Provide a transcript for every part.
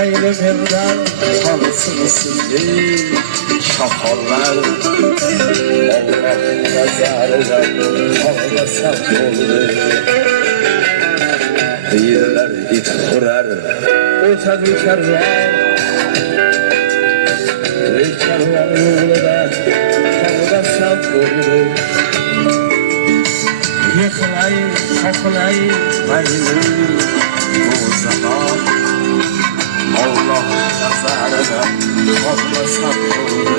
mayli mendan qolsin sizning shoxollar. Alloh nazaridan qolmasam bo'ldi. Yillar it hurar, o'tadi karvon. Karvon yo'lida qolmasam bo'ldi. Yiqilay, qoqilay, mayli bu zamon. Alloh nazaridan qolmasam bo'ldi.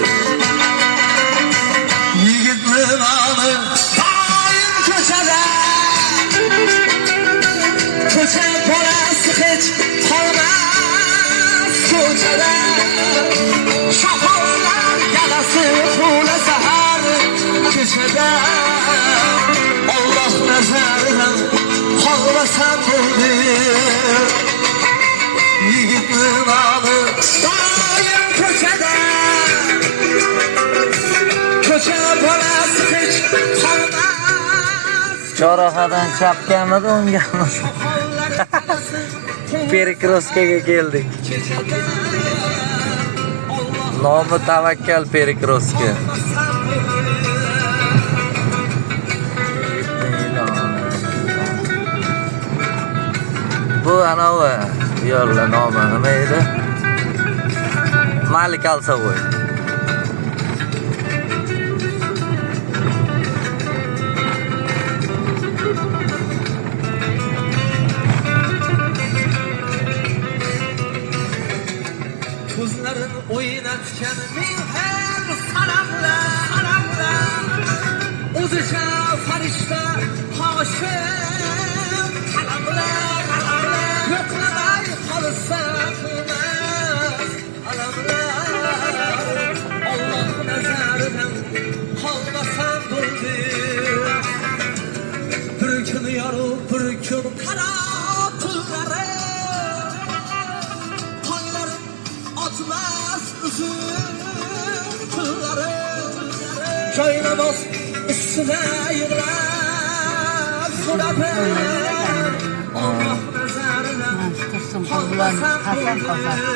Yigitni nomi doim ko'chada, ko'cha bolasi hech qolmas ko'chada. Shoxollar galasi quvla sahar ko'chada. Alloh nazaridan qolmasam bo'ldi. Yigitni nomi doim ko'chada, ko'cha bolasi hech qolmas. Chorrahadan chapkamidi o'ngami? Perikroskaga keldik. Nomi Tavakkal Perikroska. Bu anavi yo'llar nomi nima edi? Malik Alsavoy. Ko'zlarin o'ynatgan ming xil sanamlar, o'zicha farishta hoshim qalamlar, yo'qlamay qolsa qilmas alamlar. Alloh nazaridan qolmasam bo'ldi. Bir kun yorug' bir kun qaro tunlari, atmaz uzun kıllarım. Joynamoz üstüne yığılar suratım. Allah nazarına Hasan Hasan